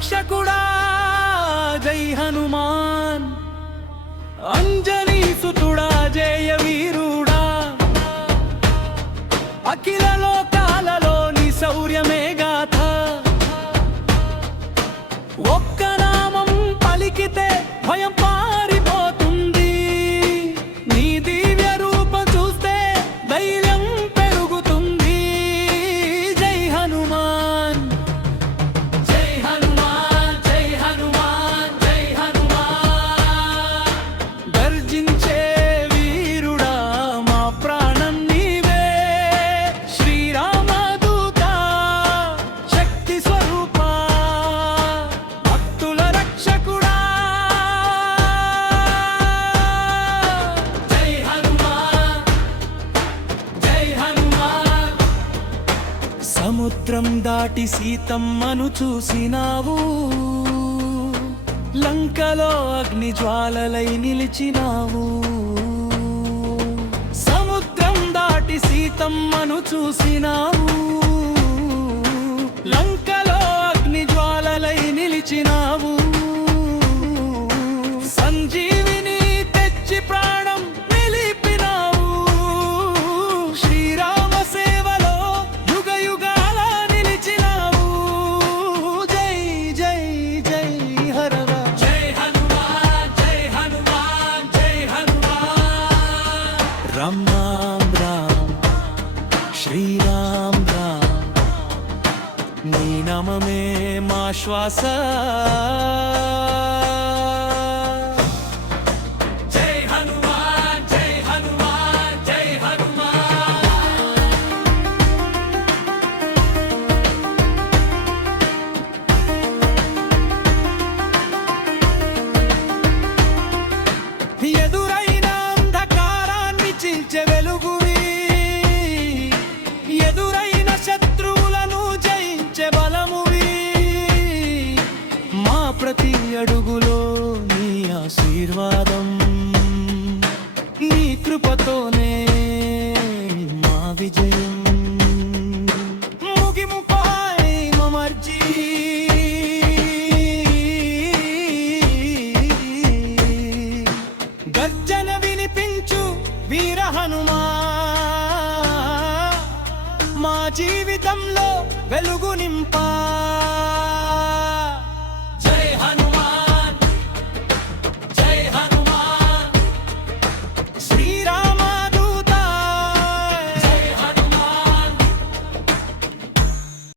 రక్షకుడా జై హనుమాన్, అంజనీ సుతుడా జయ వీరుడా, అఖిల లోకాలలోని శౌర్యమే గాథ. ఒక్క నామం పలికితే భయం పారిపోతుంది, నీ దివ్య రూపం చూస్తే ధైర్యం పెరుగుతుంది. జై హనుమాన్, జై హనుమాన్, జై హనుమాన్, జై హనుమాన్. గర్జించే వీరుడా మా ప్రాణం నీవే, శ్రీరామదూత శక్తి స్వరూపా, భక్తుల రక్షకుడా. జై హనుమాన్, జై హనుమాన్. సముద్రం దాటి సీతమ్మను చూసినావు, లంకలో అగ్ని జ్వాలలై నిలిచినావు. సముద్రం దాటి సీతమ్మను చూసినావు, లంకలో అగ్ని జ్వాలలై నిలిచినావు. సంజీవిని తెచ్చి ప్రాణం నిలిపినావు, శ్రీరామ సేవలో యుగ యుగాల నిలిచినావు. జై జై జై హరవ, జై హనుమాన్, జై హనుమాన్, జై హనుమాన్. రామ్ రామ్ రామ్, శ్రీరామ్ రామ్, నీ నామమే మా శ్వాస. జై హనుమాన్, జై హనుమాన్, జై హనుమాన్. ఎదురైన అంధకారాన్ని చీల్చే వెలుగువి, ఎదురైన శత్రువులను జయించే బలమువి. మా ప్రతి అడుగులో నీ ఆశీర్వాదం, నీ కృపతోనే మా విజయం. ముగిముఖాయ్ మమర్జీ, గర్జన వినిపించు వీర హనుమా, మా జీవితంలో వెలుగు నింపా.